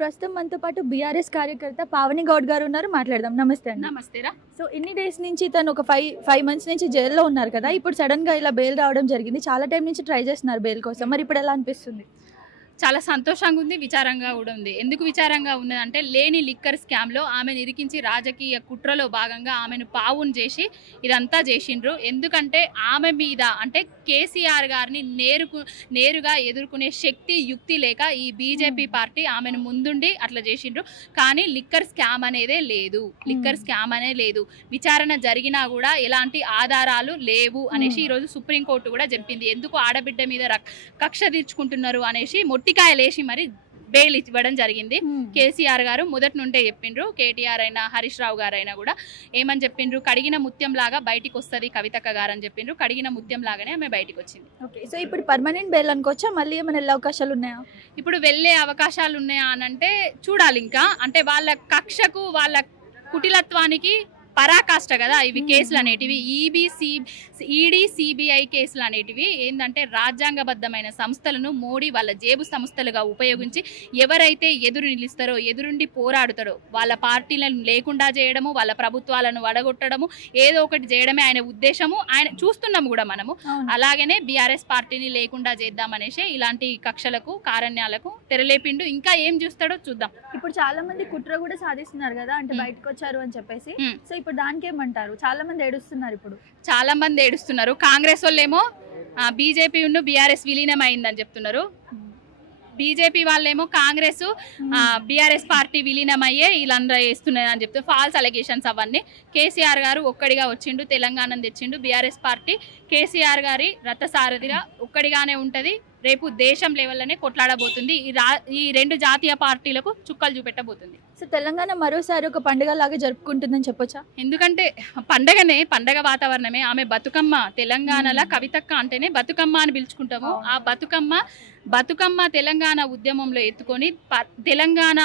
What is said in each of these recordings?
ప్రస్తుతం మనతో పాటు బీఆర్ఎస్ కార్యకర్త పావని గౌడ్ గారు ఉన్నారు. మాట్లాడదాం. నమస్తే అండి. నమస్తేరా. సో ఇన్ని డేస్ నుంచి తను ఒక 5 మంత్స్ నుంచి జైల్లో ఉన్నారు కదా, ఇప్పుడు సడన్ గా ఇలా బెయిల్ రావడం జరిగింది. చాలా టైం నుంచి ట్రై చేస్తున్నారు బెయిల్ కోసం, మరి ఇప్పుడు ఎలా అనిపిస్తుంది? చాలా సంతోషంగా ఉంది, విచారంగా కూడా ఉంది. ఎందుకు విచారంగా ఉన్నదంటే లేని లిక్కర్ స్కామ్లో ఆమెను ఇరికించి రాజకీయ కుట్రలో భాగంగా ఆమెను పావును చేసి ఇదంతా చేసిండ్రు. ఎందుకంటే ఆమె మీద అంటే కేసీఆర్ గారిని నేరుగా ఎదుర్కొనే శక్తి యుక్తి లేక ఈ బీజేపీ పార్టీ ఆమెను ముందుండి అట్లా చేసిండ్రు. కానీ లిక్కర్ స్కామ్ అనేదే లేదు, విచారణ జరిగినా కూడా ఎలాంటి ఆధారాలు లేవు అనేసి ఈరోజు సుప్రీంకోర్టు కూడా చెప్పింది. ఎందుకు ఆడబిడ్డ మీద కక్ష తీర్చుకుంటున్నారు అనేసి మొట్టికాయలేసి మరి బెయిల్ ఇవ్వడం జరిగింది. కేసీఆర్ గారు మొదటి నుండే చెప్పిండ్రు, కేటీఆర్ అయినా హరీష్ రావు గారు అయినా కూడా ఏమని చెప్పిండ్రు, కడిగిన ముత్యం లాగా బయటికి వస్తుంది కవితక్క గారు అని చెప్పిండ్రు. కడిగిన ముత్యం లాగానే ఆమె బయటికి వచ్చింది. ఓకే, సో ఇప్పుడు పర్మనెంట్ బెయిల్ అనుకోవచ్చా? మళ్ళీ ఏమైనా వెళ్ళే అవకాశాలు ఉన్నాయా? ఇప్పుడు వెళ్ళే అవకాశాలు ఉన్నాయా అని అంటే చూడాలి. ఇంకా అంటే వాళ్ళ కక్షకు వాళ్ళ కుటిలత్వానికి పరాకాష్ట కదా ఇవి కేసులు అనేటివి. ఈడీ సిబిఐ కేసులు అనేటివి ఏంటంటే రాజ్యాంగబద్ధమైన సంస్థలను మోడీ వాళ్ళ జేబు సంస్థలుగా ఉపయోగించి ఎవరైతే ఎదురు నిలుస్తారో, ఎదురుండి పోరాడుతారో వాళ్ళ పార్టీలను లేకుండా చేయడము, వాళ్ళ ప్రభుత్వాలను వడగొట్టడము, ఏదో ఒకటి చేయడమే ఆయన ఉద్దేశము. ఆయన చూస్తున్నాము కూడా మనము. అలాగనే బీఆర్ఎస్ పార్టీని లేకుండా చేద్దామనేసి ఇలాంటి కక్షలకు కారణ్యాలకు తెరలేపిండు. ఇంకా ఏం చూస్తాడో చూద్దాం. ఇప్పుడు చాలా మంది కుట్ర కూడా సాధిస్తున్నారు కదా, అంటే బయటకు వచ్చారు అని చెప్పేసి. సో ఇప్పుడు దానికి ఏమంటారు? చాలా మంది ఏడుస్తున్నారు. ఇప్పుడు చాలా మంది ఏడుస్తున్నారు. కాంగ్రెస్ వాళ్ళేమో బీజేపీ బీఆర్ఎస్ విలీనం అయిందని చెప్తున్నారు. బీజేపీ వాళ్ళేమో కాంగ్రెస్ బీఆర్ఎస్ పార్టీ విలీనం అయ్యే వీళ్ళందరూ వేస్తున్నారు అని చెప్తే ఫాల్స్ అలిగేషన్స్ అవన్నీ. కేసీఆర్ గారు ఒక్కడిగా వచ్చిండు, తెలంగాణను తెచ్చిండు. బీఆర్ఎస్ పార్టీ కేసీఆర్ గారి రథసారథిగా ఒక్కడిగానే ఉంటుంది. రేపు దేశం లెవెల్లోనే కొట్లాడబోతుంది. ఈ రెండు జాతీయ పార్టీలకు చుక్కలు చూపెట్టబోతుంది. సో తెలంగాణ మరోసారి ఒక పండుగ లాగా జరుపుకుంటుందని చెప్పొచ్చా? ఎందుకంటే పండగ వాతావరణమే. ఆమె బతుకమ్మ, తెలంగాణలో కవితక్క అంటేనే బతుకమ్మ అని పిలుచుకుంటాము. ఆ బతుకమ్మ తెలంగాణ ఉద్యమంలో ఎత్తుకొని తెలంగాణ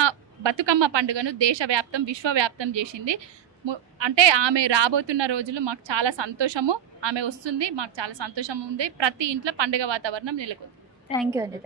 బతుకమ్మ పండుగను దేశవ్యాప్తం విశ్వవ్యాప్తం చేసింది. అంటే ఆమె రాబోతున్న రోజులు మాకు చాలా సంతోషము. ఆమె వస్తుంది, మాకు చాలా సంతోషం ఉంది. ప్రతి ఇంట్లో పండుగ వాతావరణం నెలకొంది. థ్యాంక్ యూ అండి.